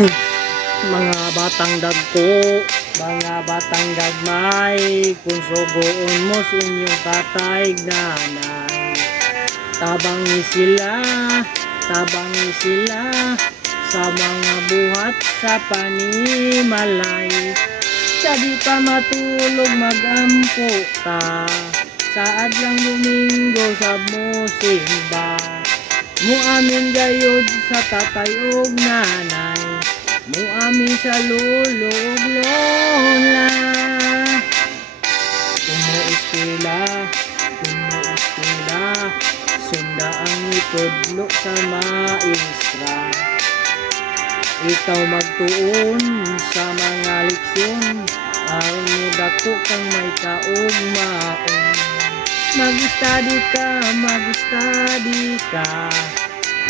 Mga batang dagko, mga batang gagmay, kung sugoon mo sa inyong tatay nanay. Tabangi sila sa mga buhat sa panimalay. Sa di pa matulog magampo ta, saad lang Domingo sa musimba. Muamin gayud sa tatay ug nanay, muamin sa lolo ug lola. Kumuistila, sunda ang itudlo sa maestra. Ikaw magtuon sa mga leksyon, aron mo dako kang may kaugmaon. Mag-study ka,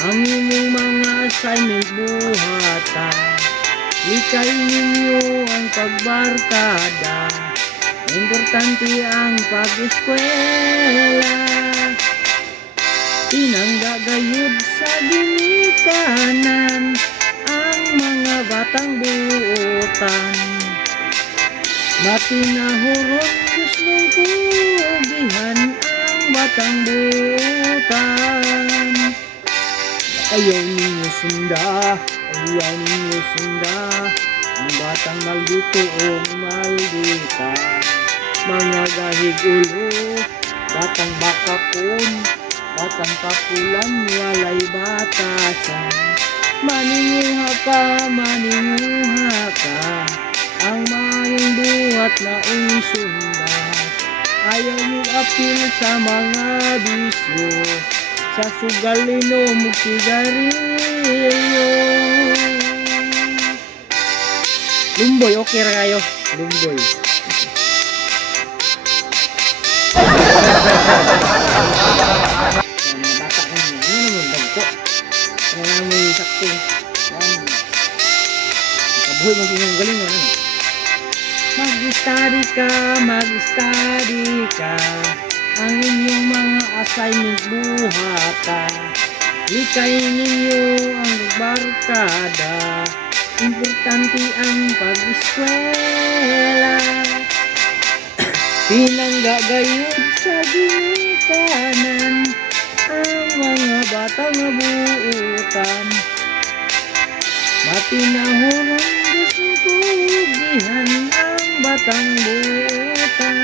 ang imong mga assignment buhata. Ikay ninyo ang pagbarkada, importante ang pag-eskwela. Tinangga gayud sa ginikanan ang mga batang buotan. Matinahuron gustong kugihan ang batang buotan. Ayaw ninyo sunda ang batang maldito o maldita. Mga gahig ulo, batang bakakon, batang kapulan, walay batasan. Maninguha ka, ang mayong buhat na unsunda. Ayaw mo apil sa mga bisyo, sa sugal inom mo sigarilyo. Lumboy, okay ra kayo? Lumboy. Mga bata ko niya, ano naman dagko? Ano naman may sakting? Kabuhay mag-inyong galing ano? Mag-study ka, ang inyong mga assignment buhata. Likay ninyo ang barkada, importante ang pag-eskwela. Pinangga gayud sa ginikanan ang mga batang buutan. Matinahuron gustong kugihan ang batang buutan.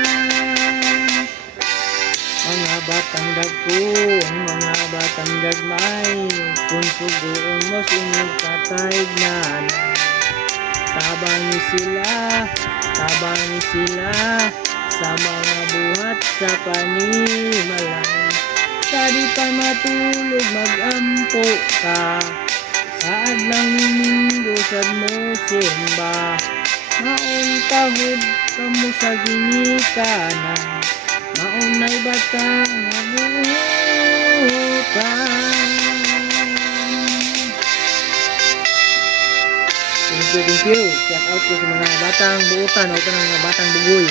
Mga batang dagko, ang mga batang gagmay, kung sugoon mo sa inyong tatay nanay. Tabangi sila sa mga buhat sa panimalay. Sa di pa matulog magampo ka, saad lang Domingo sa musimba. Mauntahod ka mo sa ginikanan, maunay batang nabuhutan. Thank you. Shout out ko sa mga batang buutan o mga batang bugoy.